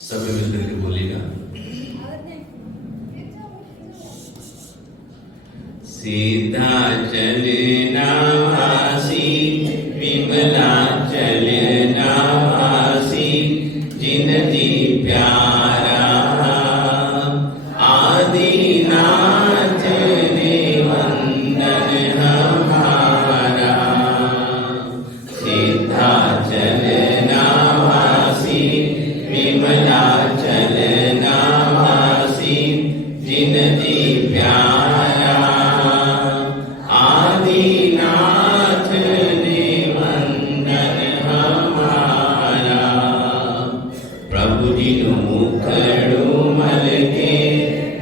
सभी मिलकर के बोलेगा। सीधा चलना वासी, विमला चलना वासी, जिनती प्यारा आदिनाथ ने वंदन हमारा। सीधा चलना वासी, विमला चलना वासी, जिनती प्यारा आदिनाथ ने वंदन हमारा। प्रभु जिनु मुखड़ू मल के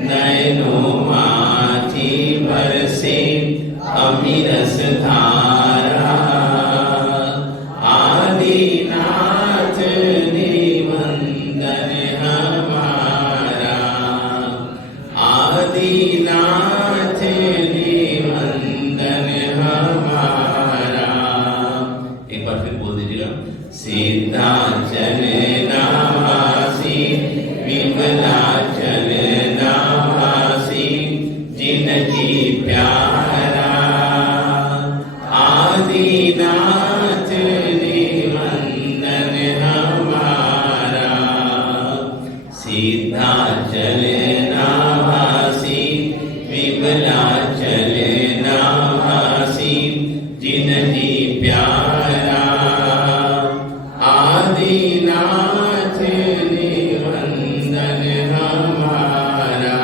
नयनो माथी बरसे अमिरस धारा। आदिनाथ ने वंदन हमारा। आदिनाथ ने वंदन हमारा। एक बार फिर बोल दीजिएगा। सीधा चलना वासी, विमला चलना वासी, जिनकी प्यारा आदिनाथ ने वंदन हमारा। सीधा चलना वासी, विमला चलना वासी, जिनकी प्यारा आदिनाथ ने वंदन हमारा।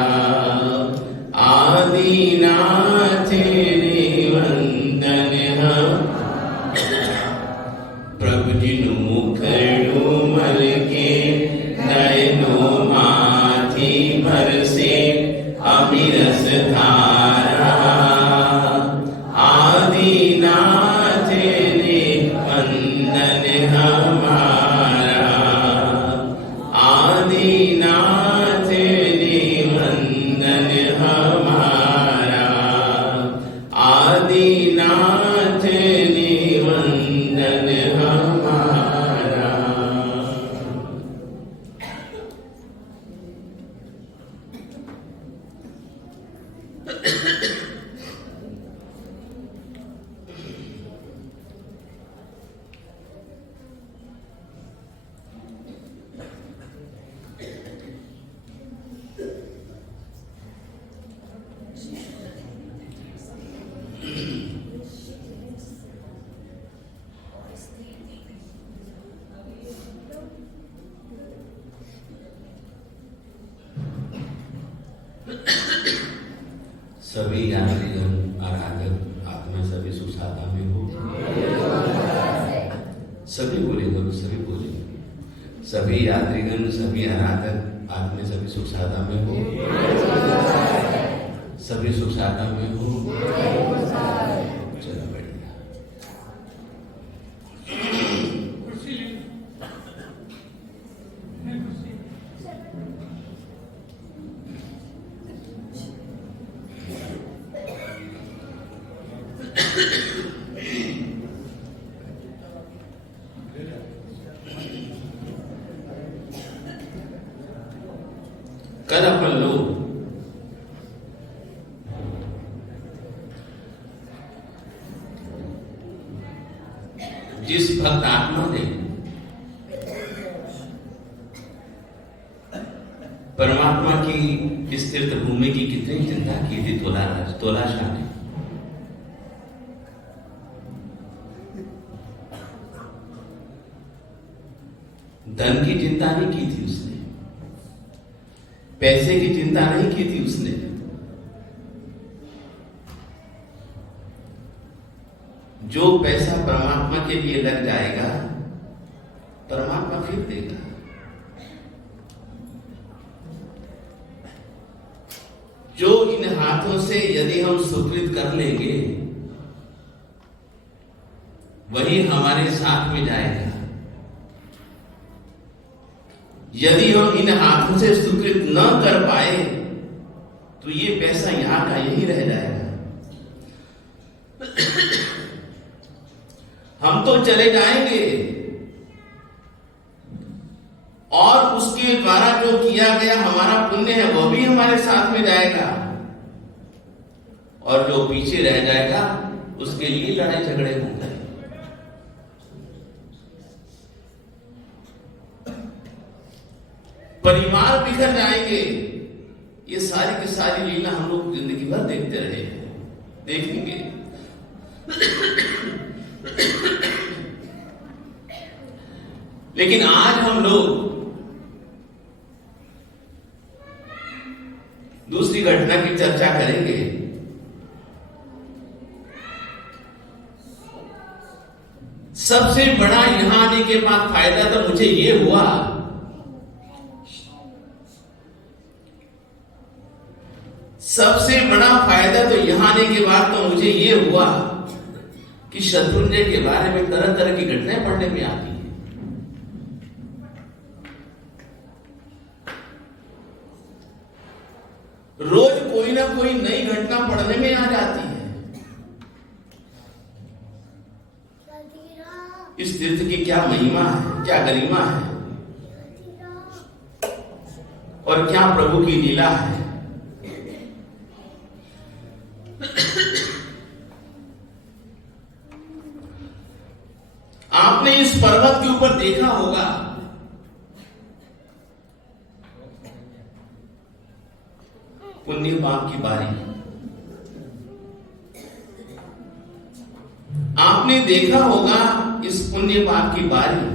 आदिनाथ ने वंदन हमारा। प्रभु जिनु मुखड़ू मल के नयनो माथी बरसे अमिरस धारा। आदिनाथ ने वंदन हमारा। आदिनाथ ने वंदन हमारा। आदिनाथ ने वंदन हमारा। सभी यात्रीगण आराधक आत्मा सभी सुसाता में हो। सभी बोलेंगे, सभी बोलेंगे। सभी यात्रीगण सभी आराधक आत्मा सभी सुसाता में हो। सभी सुसाता में हो। चलो बढ़िया। कल अपन लोग जिस भक्त आत्मा ने परमात्मा की इस तीर्थ भूमि की कितनी चिंता की थी तोलाशाह ने। धन की चिंता नहीं की थी उसने, पैसे की चिंता नहीं की थी उसने। जो पैसा परमात्मा के लिए लग जाएगा परमात्मा फिर देगा। जो इन हाथों से यदि हम सुकृत कर लेंगे वही हमारे साथ में जाएगा। यदि हम इन हाथों से सुकृत न कर पाए तो ये पैसा यहां का यही रह जाएगा। हम तो चले जाएंगे और उसकी उसके द्वारा जो किया गया हमारा पुण्य है वह भी हमारे साथ में जाएगा, और जो पीछे रह जाएगा उसके लिए लड़ाई झगड़े होंगे। परिवार बिखर जाएंगे। ये सारी की सारी लीला हम लोग जिंदगी भर देखते रहे हैं, देखेंगे। लेकिन आज हम लोग दूसरी घटना की चर्चा करेंगे। सबसे बड़ा यहां आने के बाद फायदा तो मुझे ये हुआ, सबसे बड़ा फायदा तो यहां आने के बाद तो मुझे ये हुआ कि शत्रुंजय के बारे में तरह तरह की घटनाएं पढ़ने में आती है। रोज कोई ना कोई नई घटना पढ़ने में आ जाती है। इस तीर्थ की क्या महिमा है, क्या गरिमा है, और क्या प्रभु की लीला है। आपने इस पर्वत के ऊपर देखा होगा पुण्य पाप की बारी। आपने देखा होगा इस पुण्य पाप की बारी।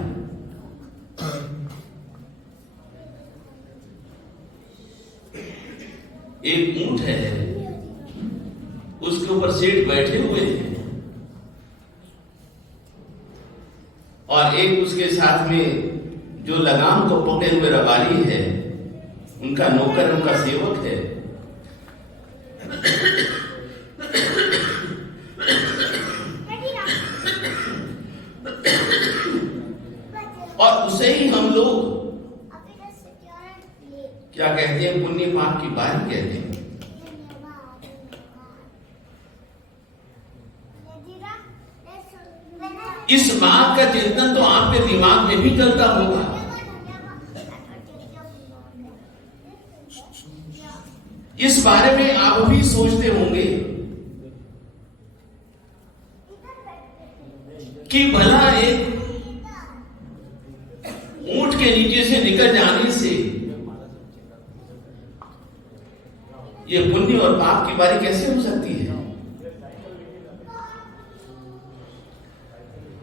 एक ऊंट है, उसके ऊपर सेठ बैठे हुए हैं, और एक उसके साथ में जो लगाम को पकड़े हुए रबारी है, उनका नौकर, उनका सेवक है। और उसे ही हम लोग क्या कहते हैं, पुण्य पाप की बारी कहते हैं। इस बात का चिंतन तो आपके दिमाग में भी चलता होगा। इस बारे में आप भी सोचते होंगे कि भला एक ऊंट के नीचे से निकल जाने से ये पुण्य और पाप की बारी कैसे हो सकती है।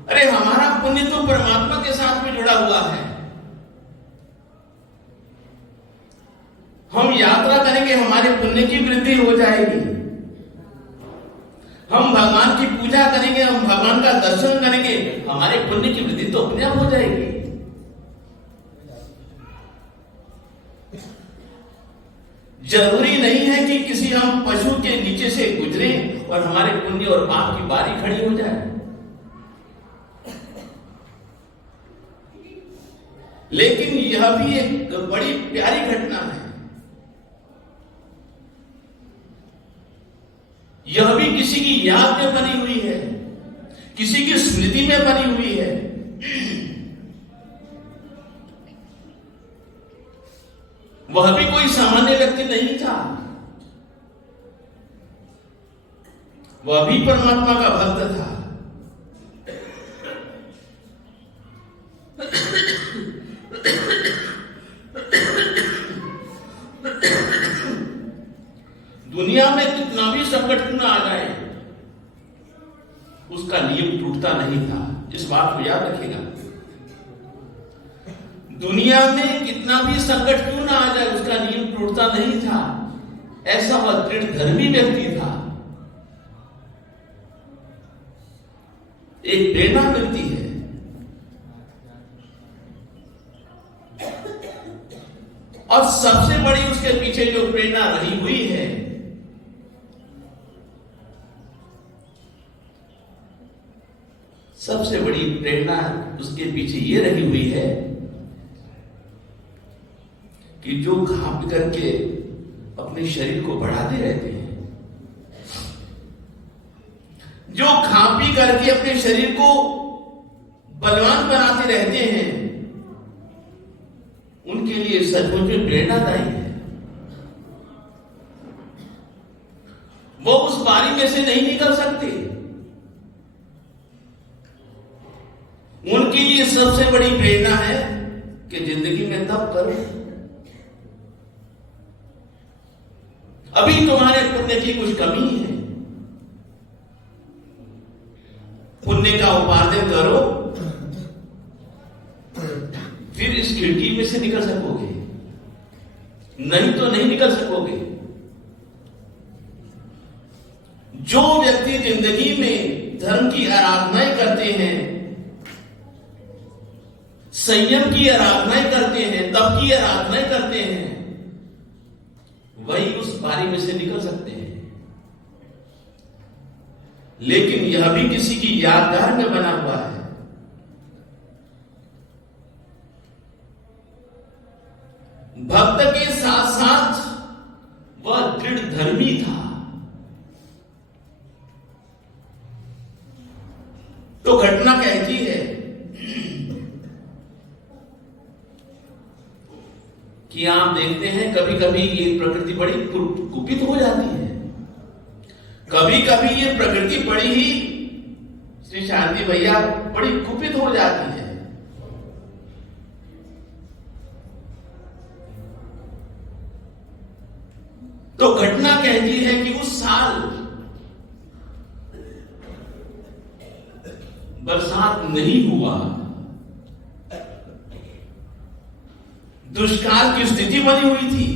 अरे हमारा पुण्य तो परमात्मा के साथ में जुड़ा हुआ है। हम यात्रा करेंगे, हमारे पुण्य की वृद्धि हो जाएगी। हम भगवान की पूजा करेंगे, हम भगवान का दर्शन करेंगे, हमारे पुण्य की वृद्धि तो अपने आप हो जाएगी। जरूरी नहीं है कि किसी हम पशु के नीचे से गुजरे और हमारे पुण्य और पाप की बारी खड़ी हो जाए। लेकिन यह भी एक बड़ी प्यारी घटना है। यह भी किसी की याद में बनी हुई है, किसी की स्मृति में बनी हुई है। वह भी कोई सामान्य व्यक्ति नहीं था, वह भी परमात्मा का भक्त था। दुनिया में कितना भी संकट क्यों ना आ जाए, उसका नियम टूटता नहीं था। इस बात को याद रखिएगा। दुनिया में कितना भी संकट क्यों ना आ जाए, उसका नियम टूटता नहीं था। ऐसा वह दृढ़ धर्मी व्यक्ति था। एक प्रेरणा मिलती है। और सबसे बड़ी उसके पीछे जो प्रेरणा रही हुई है, सबसे बड़ी प्रेरणा उसके पीछे ये रही हुई है कि जो खा पी करके अपने शरीर को बढ़ाते रहते हैं, जो खा पी करके अपने शरीर को बलवान बनाते रहते हैं, उनके लिए सचमुच में प्रेरणादायी है। वो उस बारी में से नहीं निकल सकते। उनके लिए सबसे बड़ी प्रेरणा है कि जिंदगी में तप करो। अभी तुम्हारे पुण्य की कुछ कमी है, पुण्य का उपार्जन करो, फिर इस खिड़की में से निकल सकोगे, नहीं तो नहीं निकल सकोगे। जो व्यक्ति जिंदगी में धर्म की आराधनाएं करते हैं, संयम की आराधनाएं करते हैं, तप की आराधनाएं करते हैं, वही उस बारी में से निकल सकते हैं। लेकिन यह भी किसी की यादगार में बना हुआ है। भक्त के साथ साथ वह दृढ़ धर्मी था। तो घटना कहती है कि आप देखते हैं कभी कभी ये प्रकृति बड़ी कुपित हो जाती है, कभी कभी ये प्रकृति बड़ी ही, श्री शांति भैया, बड़ी कुपित हो जाती है। तो घटना कहती है कि उस साल बरसात नहीं हुआ, दुष्काल की स्थिति बनी हुई थी।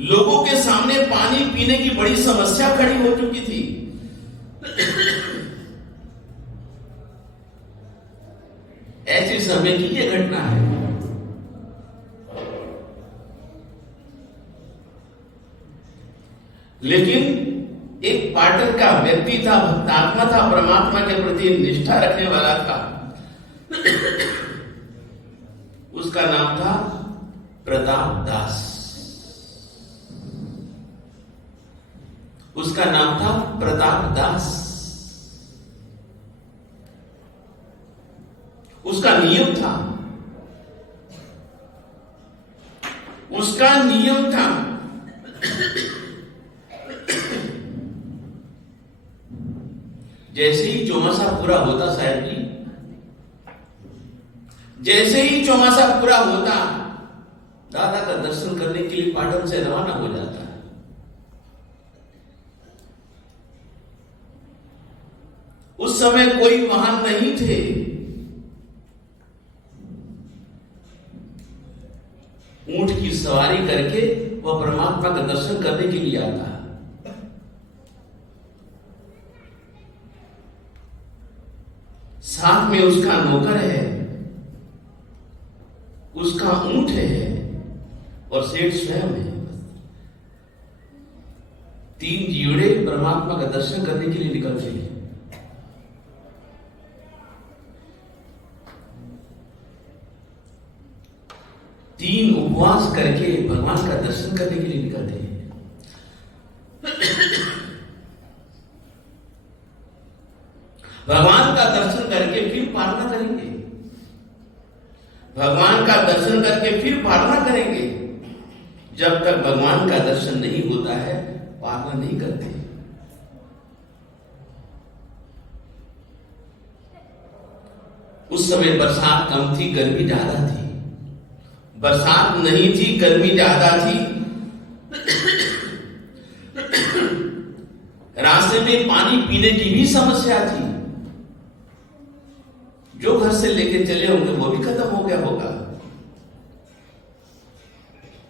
लोगों के सामने पानी पीने की बड़ी समस्या खड़ी हो चुकी थी। ऐसे समय की यह घटना है। लेकिन एक पाटन का व्यक्ति था, भक्तात्मा था, परमात्मा के प्रति निष्ठा रखने वाला था। उसका नाम था प्रताप दास। उसका नाम था प्रताप दास। उसका नियम था, उसका नियम था जैसे ही चौमासा पूरा होता, साहब जी, जैसे ही चौमासा पूरा होता, दादा का दर्शन करने के लिए पाटन से रवाना हो जाता है। उस समय कोई वाहन नहीं थे। ऊंट की सवारी करके वह परमात्मा का दर्शन करने के लिए आता है। साथ में उसका नौकर है, उसका ऊंट है और सेठ स्वयं है। तीन जीवड़े परमात्मा का दर्शन करने के लिए निकलते हैं। तीन उपवास करके भगवान का दर्शन करने के लिए निकलते हैं। भगवान का दर्शन करके फिर प्रार्थना करेंगे, भगवान का दर्शन करके फिर प्रार्थना करेंगे। जब तक भगवान का दर्शन नहीं होता है, प्रार्थना नहीं करते। उस समय बरसात कम थी, गर्मी ज्यादा थी। बरसात नहीं थी, गर्मी ज्यादा थी। रास्ते में पानी पीने की भी समस्या थी। जो घर से लेके चले होंगे वो भी खत्म हो गया होगा।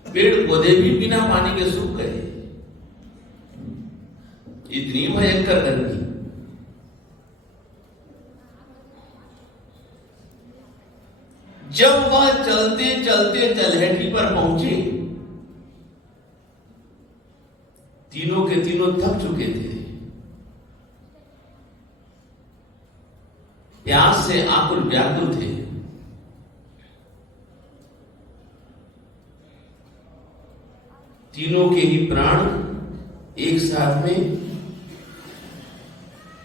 पेड़ पौधे भी बिना पानी के सूख गए। इतनी भयंकर गर्मी। जब वह चलते चलते तलहटी पर पहुंचे, तीनों के तीनों थक चुके थे, प्यास से आकुल व्याकुल थे। तीनों के ही प्राण एक साथ में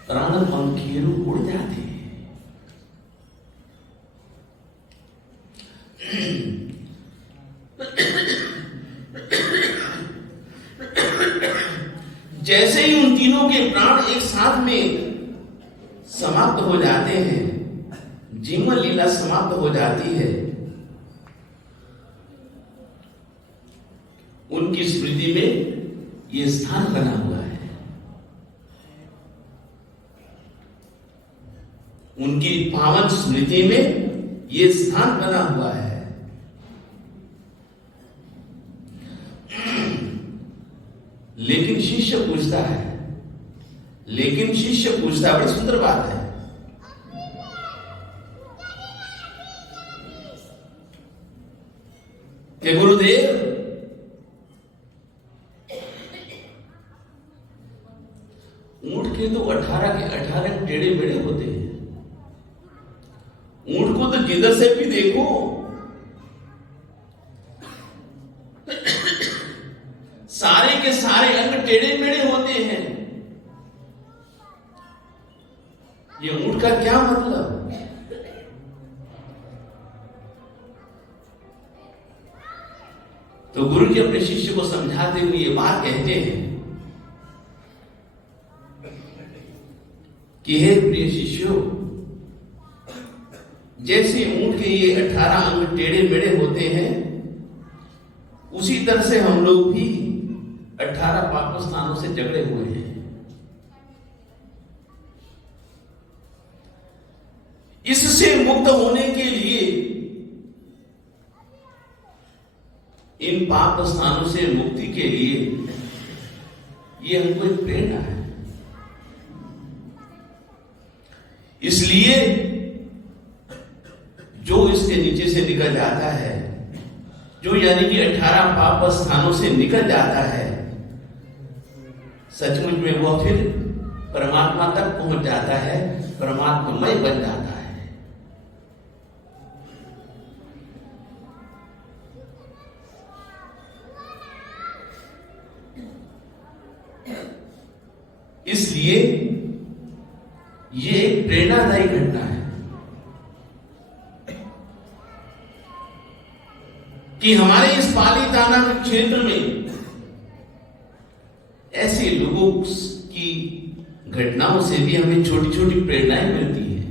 प्राण पंखियों उड़ जाते हैं। जैसे ही उन तीनों के प्राण एक साथ में समाप्त हो जाते हैं, जीवन लीला समाप्त हो जाती है, उनकी स्मृति में यह स्थान बना हुआ है। उनकी पावन स्मृति में यह स्थान बना हुआ है। लेकिन शिष्य पूछता है, बड़ी सुंदर बात है, कि गुरुदेव, ऊंट के तो 18 के 18 टेढ़े मेढ़े होते हैं। ऊंट को तो जिधर से भी देखो सारे के सारे अंग टेढ़े मेढ़े होते हैं। ये ऊंट का क्या मतलब? तो गुरु जी अपने शिष्य को समझाते हुए ये बात कहते हैं कि हे प्रिय शिष्यों, जैसे ऊंट के ये 18 अंग टेढ़े मेढ़े होते हैं, उसी तरह से हम लोग भी 18 पाप स्थानों से जकड़े हुए हैं। इससे मुक्त होने के लिए, इन पाप स्थानों से मुक्ति के लिए, ये हमको एक प्रेरणा है। इसलिए जो इसके नीचे से निकल जाता है, जो यानी कि 18 पाप स्थानों से निकल जाता है, सचमुच में वो फिर परमात्मा तक पहुंच जाता है, परमात्मामय बन जाता है। इसलिए ये एक प्रेरणादायी घटना है कि हमारे इस पालीताना के क्षेत्र में ऐसे लोगों की घटनाओं से भी हमें छोटी छोटी प्रेरणाएं मिलती है।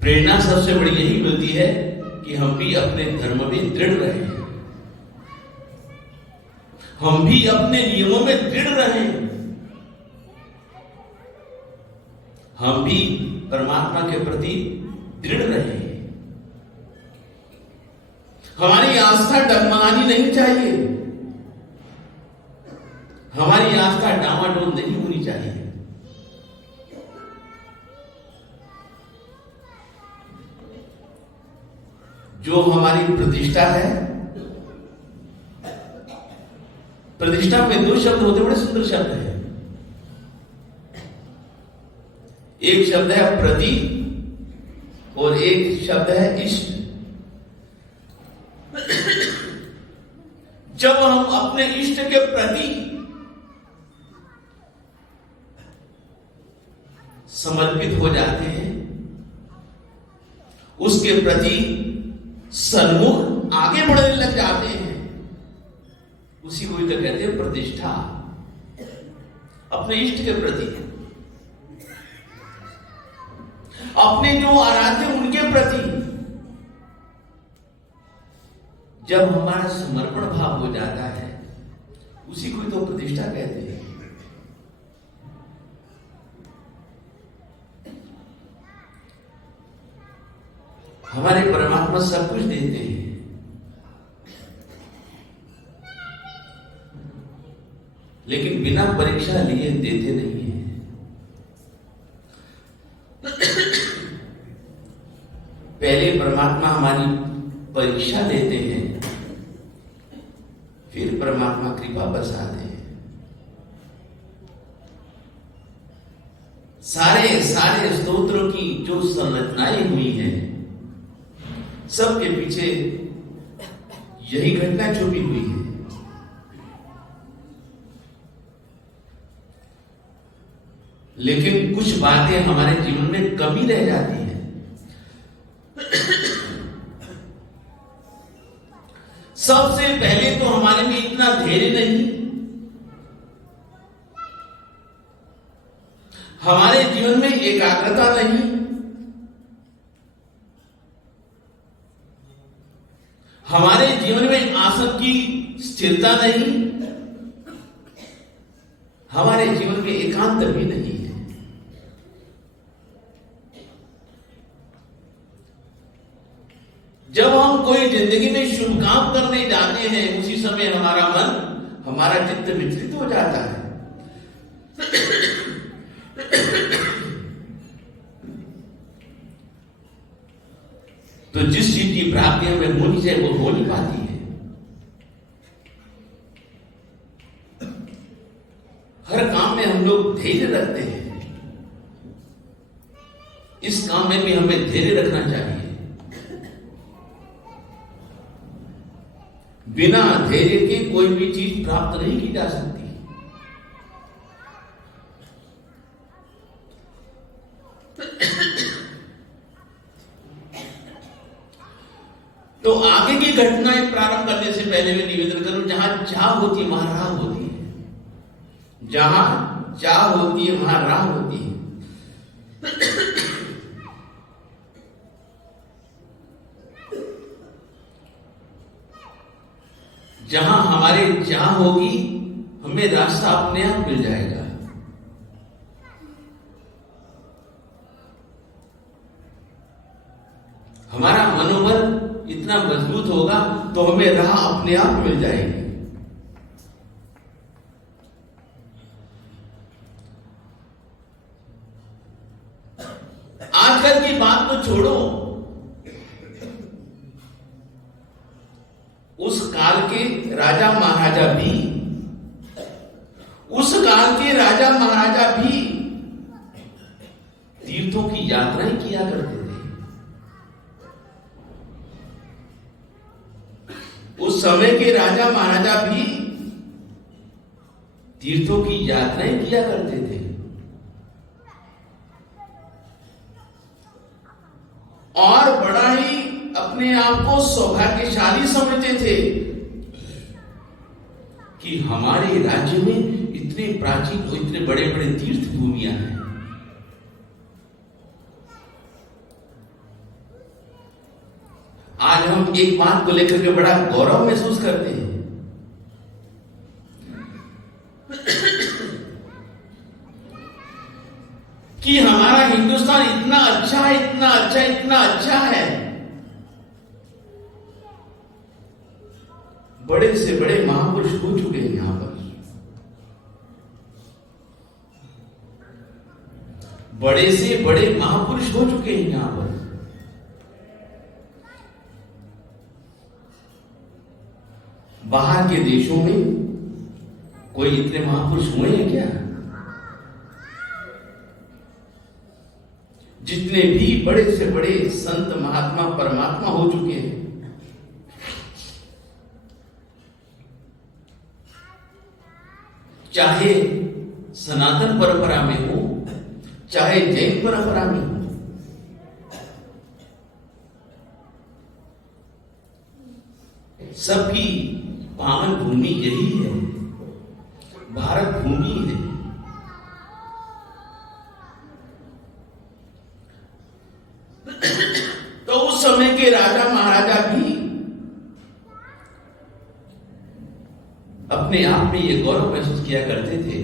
प्रेरणा सबसे बड़ी यही मिलती है कि हम भी अपने धर्म में दृढ़ रहें, हम भी अपने नियमों में दृढ़ रहें, हम भी परमात्मा के प्रति दृढ़ रहें। हमारी आस्था डगमगानी नहीं चाहिए, हमारी आस्था डामाडोल नहीं होनी चाहिए। जो हमारी प्रतिष्ठा है, प्रतिष्ठा में 2 शब्द होते, बड़े सुंदर शब्द है। एक शब्द है प्रति और एक शब्द है इष्ट। जब हम अपने इष्ट के प्रति समर्पित हो जाते हैं, उसके प्रति सन्मुख आगे बढ़ने लग जाते हैं, उसी को तो कहते हैं प्रतिष्ठा। अपने इष्ट के प्रति, अपने जो आराध्य उनके प्रति जब हमारा समर्पण भाव हो जाता है, उसी को तो प्रतिष्ठा कहते हैं। हमारे परमात्मा सब कुछ देते हैं, लेकिन बिना परीक्षा लिए देते नहीं है। पहले परमात्मा हमारी परीक्षा लेते हैं, फिर परमात्मा कृपा बरसाते हैं। सारे स्तोत्रों की जो संरचनाएं हुई हैं, सबके पीछे यही घटना छुपी हुई है। लेकिन कुछ बातें हमारे जीवन में कमी रह जाती हैं। सबसे पहले तो हमारे में इतना धैर्य नहीं, हमारे जीवन में एकाग्रता नहीं, हमारे जीवन में आसन की स्थिरता नहीं, हमारे जीवन में एकांत भी नहीं है। जब हम कोई जिंदगी में शुभ काम करने जाते हैं, उसी समय हमारा मन, हमारा चित्त विचलित हो जाता है। तो जिस चीज की प्राप्ति हमें होनी चाहिए वो हो नहीं पाती है। हर काम में हम लोग धैर्य रखते हैं, इस काम में भी हमें धैर्य रखना चाहिए। बिना धैर्य के कोई भी चीज प्राप्त नहीं की जा सकती। तो आगे की घटनाएं प्रारंभ करने से पहले मैं निवेदन करूं, जहां चाह होती है वहां राह होती है, जहां चाह होती है वहां राह होती है। जहां हमारे चाह होगी हमें रास्ता अपने आप मिल जाएगा। हमारा मनोबल इतना मजबूत होगा तो हमें राह अपने आप मिल जाएगी। आजकल की बात तो छोड़ो, उस काल के राजा महाराजा भी, उस काल के राजा महाराजा भी तीर्थों की यात्राएं किया करते थे। उस समय के राजा महाराजा भी तीर्थों की यात्राएं किया करते थे और बड़ा ही अपने आप को सौभाग्यशाली समझते थे कि हमारे राज्य में इतने प्राचीन और इतने बड़े बड़े तीर्थ भूमियां हैं। आज हम एक बात को लेकर के बड़ा गौरव महसूस करते हैं कि हमारा हिंदुस्तान इतना अच्छा है, इतना अच्छा, इतना अच्छा है। बड़े से बड़े महापुरुष हो चुके हैं यहां पर, बड़े से बड़े महापुरुष हो चुके हैं यहां पर। बाहर के देशों में कोई इतने महापुरुष हुए हैं क्या? जितने भी बड़े से बड़े संत महात्मा परमात्मा हो चुके हैं, चाहे सनातन परंपरा में हो, चाहे जैन परंपरा में हो, सबकी पावन भूमि यही है, भारत भूमि है। तो उस समय के राजा महाराजा भी अपने आप में ये गौरव महसूस किया करते थे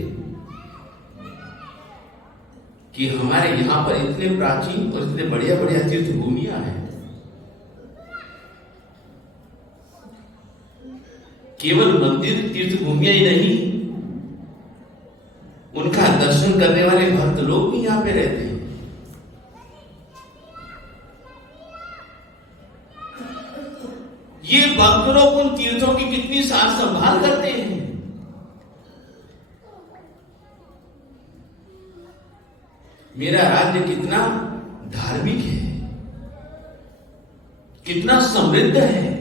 कि हमारे यहां पर इतने प्राचीन और इतने बढ़िया बढ़िया तीर्थ भूमियां हैं। केवल मंदिर तीर्थ भूमियां ही नहीं, उनका दर्शन करने वाले भक्त लोग भी यहां पे रहते हैं। ये भक्त लोग उन तीर्थों की कितनी सार संभाल करते हैं। मेरा राज्य कितना धार्मिक है, कितना समृद्ध है।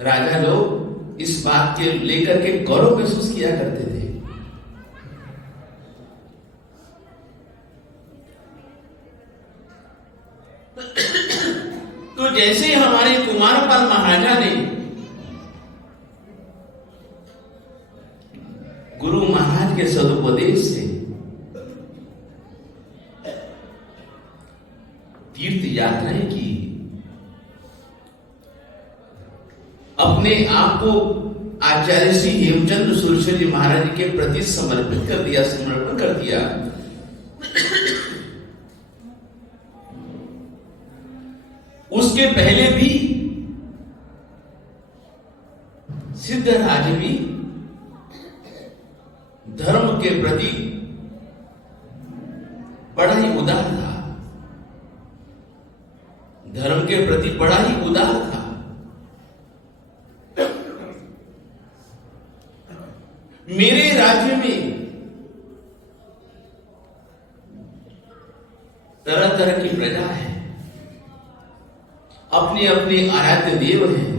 राजा लोग इस बात के लेकर के गौरव महसूस किया करते थे। तो जैसे हमारे कुमारपाल महाराजा ने गुरु महाराज के सदुपदेश से तीर्थ यात्राएं की, अपने आप को आचार्य श्री हेमचंद्र सुरेश्वर महाराज के प्रति समर्पित कर दिया, समर्पण कर दिया, उसके पहले भी सिद्धराज भी धर्म के प्रति बड़ा ही उदार था, धर्म के प्रति बड़ा ही उदार था। मेरे राज्य में तरह तरह की प्रजा है, अपने अपने आराध्य देव हैं,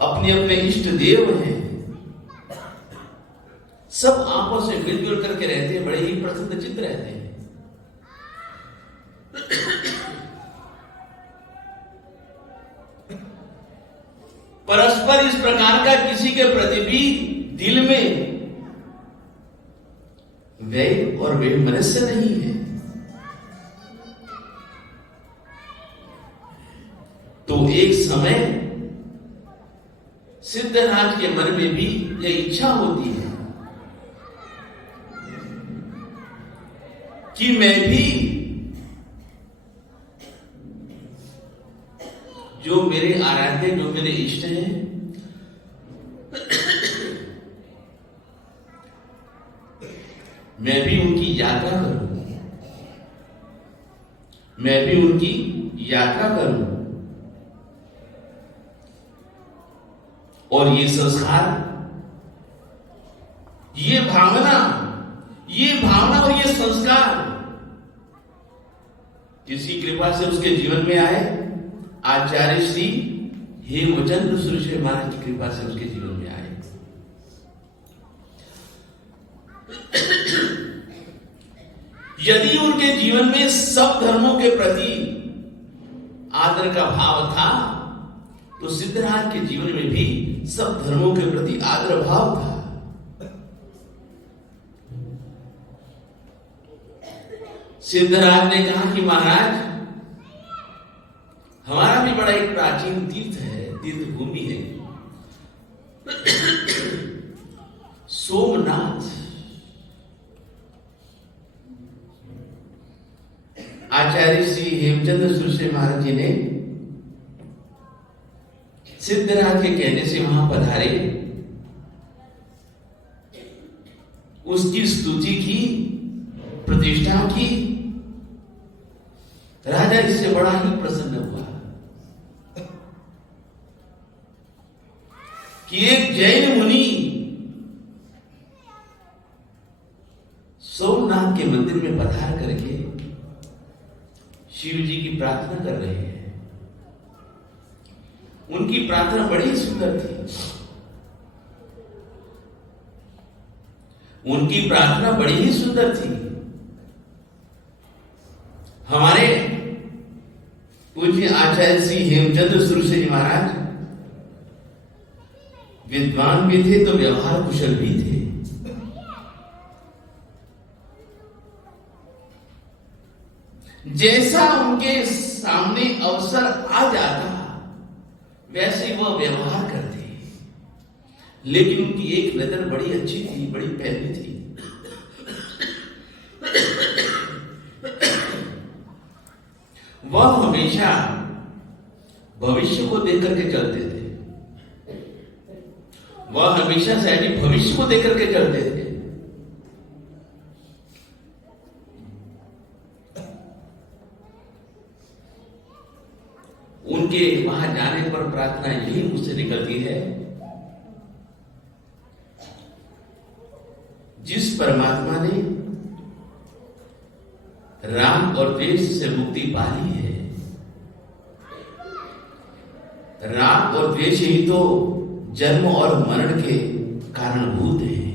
अपने अपने इष्ट देव हैं, सब आपस में मिलजुल करके रहते हैं, बड़े ही प्रसन्न चित्त रहते हैं। परस्पर इस प्रकार का किसी के प्रति भी दिल में वैर और वैमनस्य नहीं है। तो एक समय सिद्धराज के मन में भी यह इच्छा होती है कि मैं भी जो मेरे आराध्य, जो मेरे इष्ट हैं, मैं भी उनकी यात्रा करूं, मैं भी उनकी यात्रा करूं। और ये संस्कार, ये भावना और ये संस्कार किसी कृपा से उसके जीवन में आए, आचार्य श्री हेमचंद्र सुरेश्वर महाराज की कृपा से उसके जीवन में आए। यदि उनके जीवन में सब धर्मों के प्रति आदर का भाव था, तो सिद्धराज के जीवन में भी सब धर्मों के प्रति आदर भाव था। सिद्धराज ने कहा कि महाराज, हमारा भी बड़ा एक प्राचीन तीर्थ है, तीर्थ भूमि है, सोमनाथ। आचार्य श्री हेमचंद्र सुरेश्वर महाराज जी ने सिद्धराज के कहने से वहां पधारे, उसकी स्तुति की, प्रतिष्ठा की। राजा इससे बड़ा ही प्रसन्न हुआ कि एक जैन मुनि सोमनाथ के मंदिर में पधार करके शिव जी की प्रार्थना कर रहे हैं। उनकी प्रार्थना बड़ी सुंदर थी, उनकी प्रार्थना बड़ी ही सुंदर थी। हमारे पूज्य आचार्य श्री हेमचंद्र सुरेश्वर महाराज विद्वान भी थे तो व्यवहार कुशल भी थे। जैसा उनके सामने अवसर आ जाता वैसे वह व्यवहार करते, लेकिन उनकी एक नजर बड़ी अच्छी थी, बड़ी पहली थी। वह हमेशा भविष्य को देख करके चलते थे, वह हमेशा सैनिक भविष्य को देख करके चलते थे। उनके वहां जाने पर प्रार्थना यही मुझसे निकलती है, जिस परमात्मा ने राम और द्वेष से मुक्ति पाली है, राम और द्वेष ही तो जन्म और मरण के कारणभूत हैं।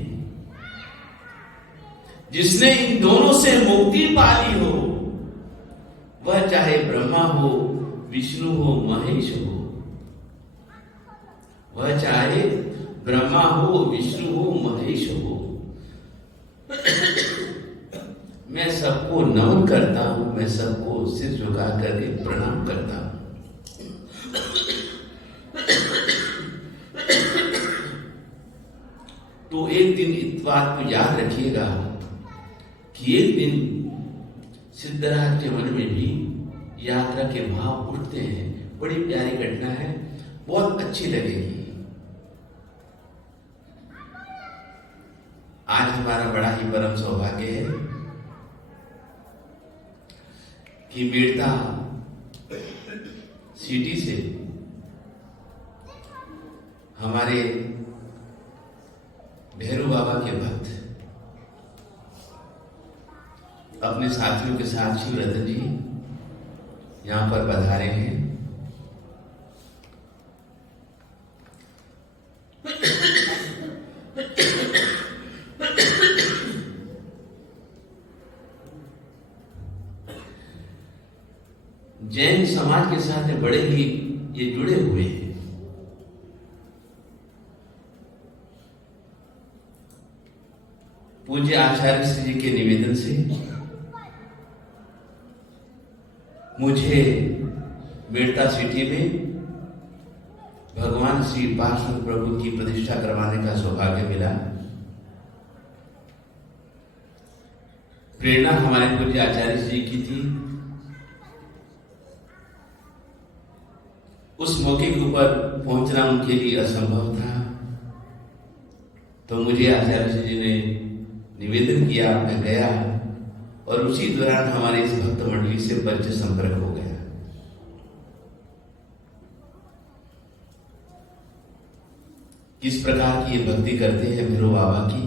जिसने इन दोनों से मुक्ति पाली हो, वह चाहे ब्रह्मा हो, विष्णु हो, महेश हो, वह चाहे ब्रह्मा हो, विष्णु हो, महेश हो, मैं सबको नमन करता हूं, मैं सबको सिर झुका करके प्रणाम करता हूं। तो एक दिन इस बात को याद रखिएगा कि एक दिन सिद्धराज के मन में भी यात्रा के भाव उठते हैं। बड़ी प्यारी घटना है, बहुत अच्छी लगेगी। आज हमारा बड़ा ही परम सौभाग्य है कि मेड़ता सिटी से हमारे भैरव बाबा के भक्त अपने साथियों के साथ शिवरतन जी यहां पर पधारे हैं। जैन समाज के साथ बड़े ही ये जुड़े हुए हैं। पूज्य आचार्य श्री जी के निवेदन से मुझे मेड़ता सिटी में भगवान श्री पार्श्व प्रभु की प्रतिष्ठा करवाने का सौभाग्य मिला। प्रेरणा हमारे पूज्य आचार्य श्री की थी। उस मौके के ऊपर पहुंचना उनके लिए असंभव था, तो मुझे आचार्य जी ने निवेदन किया, मैं गया और उसी दौरान हमारे इस भक्त मंडली से परिचय संपर्क हो गया। किस प्रकार की ये भक्ति करते हैं भैरव बाबा की,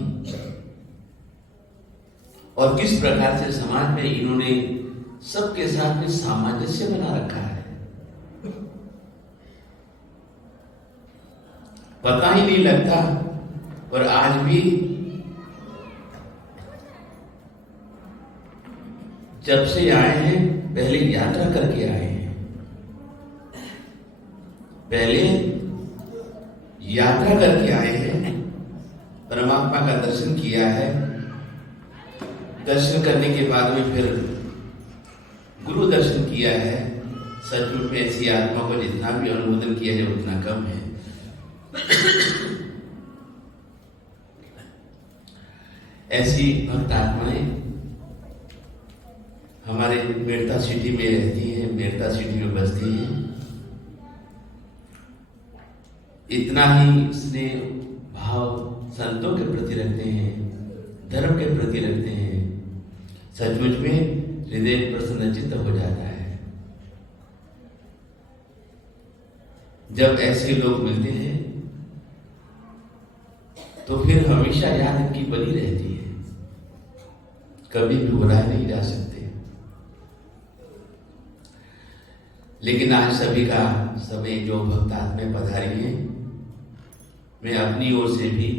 और किस प्रकार से समाज में इन्होंने सबके साथ में सामंजस्य बना रखा है। पता ही नहीं लगता, और आज भी जब से आए हैं पहले यात्रा करके आए हैं, पहले यात्रा करके आए हैं, परमात्मा का दर्शन किया है। दर्शन करने के बाद में फिर गुरु दर्शन किया है। सचमुच में ऐसी आत्मा को जितना भी अनुमोदन किया जाए उतना कम है। ऐसी भक्त आत्माएं हमारे मेड़ता सिटी में रहती हैं, मेड़ता सिटी में बसती हैं। इतना ही स्नेह भाव संतों के प्रति रखते हैं, धर्म के प्रति रखते हैं। सचमुच में हृदय प्रसन्नचित्त हो जाता है जब ऐसे लोग मिलते हैं। तो फिर हमेशा याद इनकी बनी रहती है, कभी भी भुलाए नहीं जा सकते। लेकिन आज सभी का समय जो भक्त आत्माएं पधारी हैं, मैं अपनी ओर से भी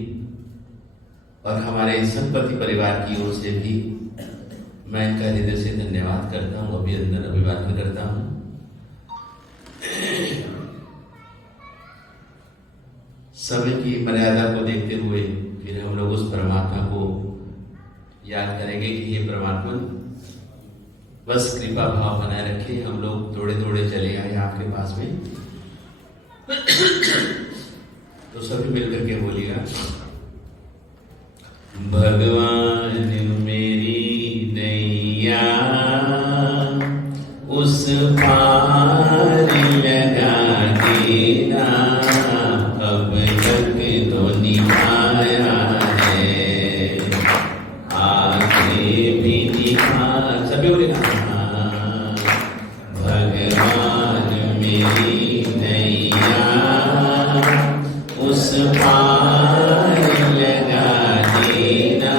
और हमारे संपत्ति परिवार की ओर से भी मैं इनका हृदय से धन्यवाद करता हूँ, अभिनंदन अभिवादन करता हूँ। समय की मर्यादा को देखते हुए फिर हम लोग उस परमात्मा को याद करेंगे कि हे परमात्मा, बस कृपा भाव बनाए रखे। हम लोग थोड़े थोड़े चले आए आपके पास में, तो सभी मिलकर के बोलिएगा, भगवान मेरी नैया उस पार लगा देना, अब तक तो निभाया है, आगे भी निभा। सभी बोलेगा, भगवान मेरी नैया उस पार लगा देना,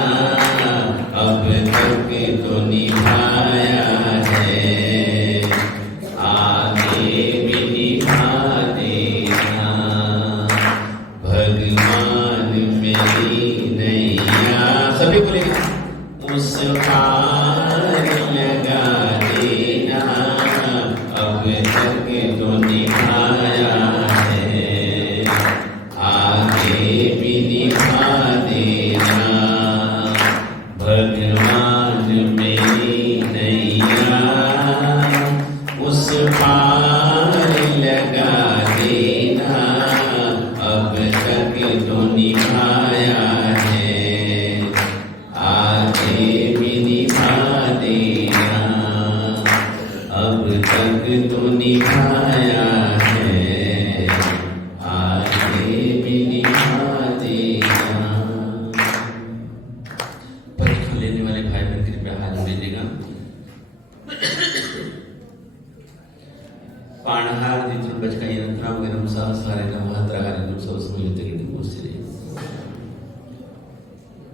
सभी बोलेंगे उस पार लगा देना अब तक तो निभाया है आगे भी निभा देना भगवान मेरी नैया उस पार लगा देना अब तक तो निभाया है आगे भी निभा देना अब तक तो निभाया है आगे भी निभा देना। परीक्षा लेने वाले भाई बहन कृपया हाथ दीजिएगा। पाणहार जितुर्बज का यंत्राम गरम सहस्रारे नमः